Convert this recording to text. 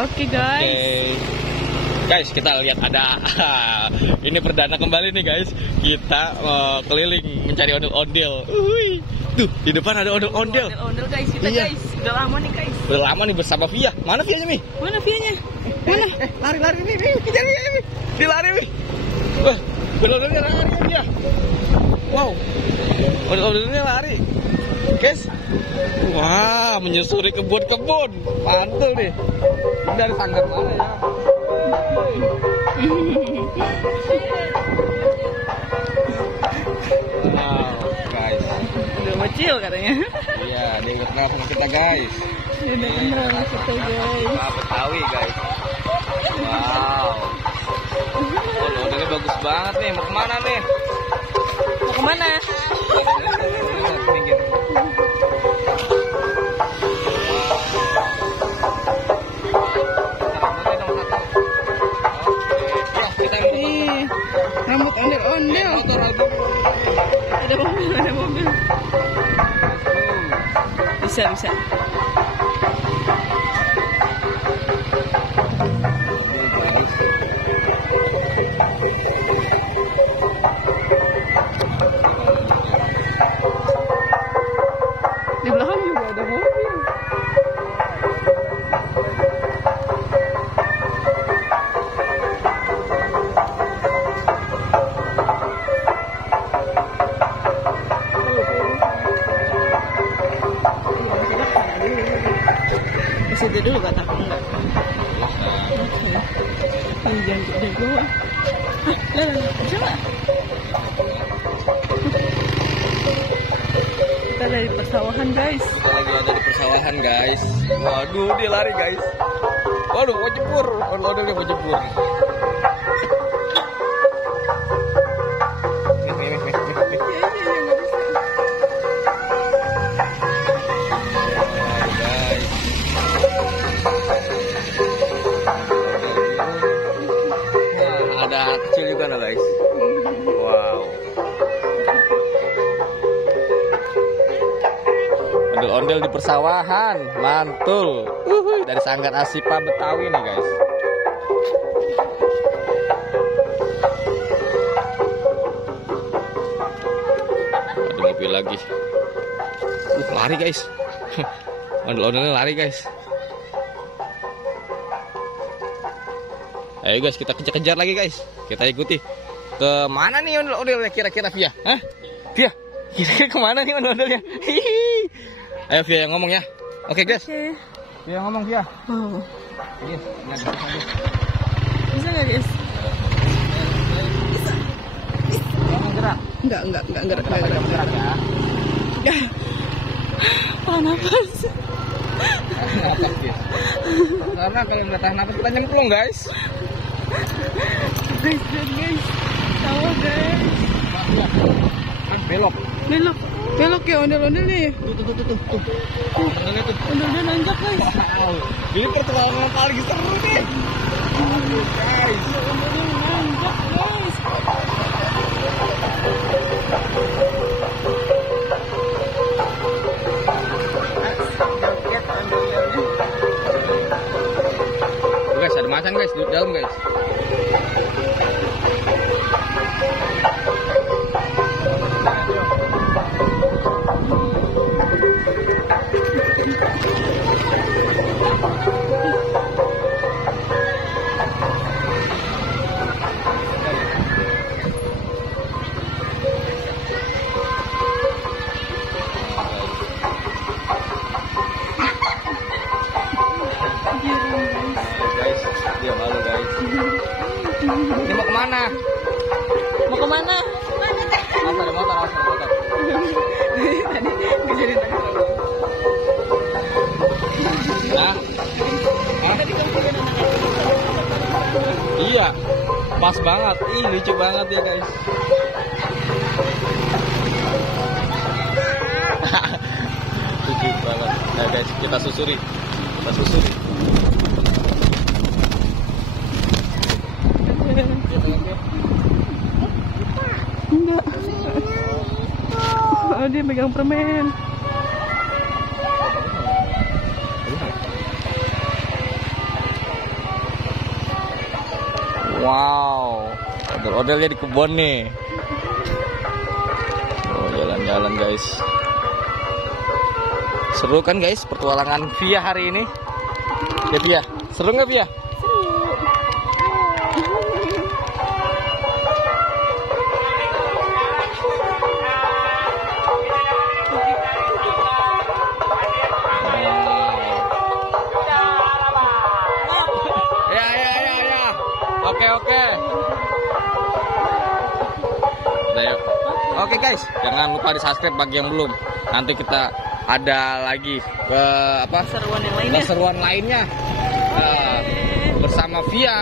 Oke guys. Oke. Guys, kita lihat ada ini perdana kembali nih guys. Kita keliling mencari ondel-ondel. Tuh, di depan ada ondel-ondel. Ondel guys, kita Iya. guys. Udah lama nih guys. Udah lama nih bersama Via. Mana Vianya, Mi? Mana Vianya? Mana? Lari nih, kejar Via nih. Dia lari, Mi. Wah, ondel-ondelnya lari kan dia. Wow. Ondel-ondelnya lari. Guys. Wah, menyusuri kebun-kebun. Mantul nih. Ini dari sanggar mana ya? Wow, guys. Udah kecil katanya. Iya, dia udah kenal sama kita guys. Udah kenal sama kita guys. Wah, Betawi guys. Wow. Ondel-ondelnya bagus banget nih. Mau kemana nih? Mau kemana? Minggir. Ih, rambut ondel-ondel. Ada mobil. Bisa. Di belakang juga ada mobil. Situ dulu kata aku enggak. Jangan di bawah. Bisa nggak? Kita dari persawahan guys. Kita lagi ada di persawahan guys. Waduh, dia lari guys. Waduh, mau jebur. Ondel-ondelnya mau jebur. Ada kecil juga nah guys. Wow. Ondel-ondel di persawahan, mantul. Dari Sanggar Asipa Betawi nih guys. Ada mobil lagi. Lari guys. Ondel-ondelnya lari guys. Ayo guys, kita kejar-kejar lagi guys. Kita ikuti. Ke mana nih ondel-ondelnya kira-kira Via? Hah? Via, kira-kira kemana nih ondel-ondelnya? Ayo Via yang ngomong ya. Oke guys. Oke. Via yang ngomong Via. Oh. Yes. Bisa nggak guys? Jangan gerak. Enggak gerak. Jangan gerak ya. Nafas. Nafas guys. Karena kalau nggak tahan nafas kita nyemplung guys. Guys. Tahu guys. Belok ya ondel-ondelnya ya. Tuh. Ondel-ondel nanjak guys. Wow. Ini pertualangan paling seru nih. Aduh guys. Ondel-ondel nanjak guys. Guys, ada macan guys di dalam guys. Guys, dia malu guys. Ini mau kemana? Mau kemana? Ada motor. Tadi ngejarin tadi. Hah? Iya, pas banget. Ih, lucu banget ya guys. Lucu banget. Nah guys, kita susuri. Enggak. Oh, dia pegang permen. Wow, odel-odelnya di kebun nih. Oh, jalan-jalan guys. Seru kan guys petualangan Via hari ini? Ya Via, seru nggak Via? Oke. Oke guys, jangan lupa di subscribe bagi yang belum. Nanti kita ada lagi seruan yang lainnya. Seruan lainnya bersama Via.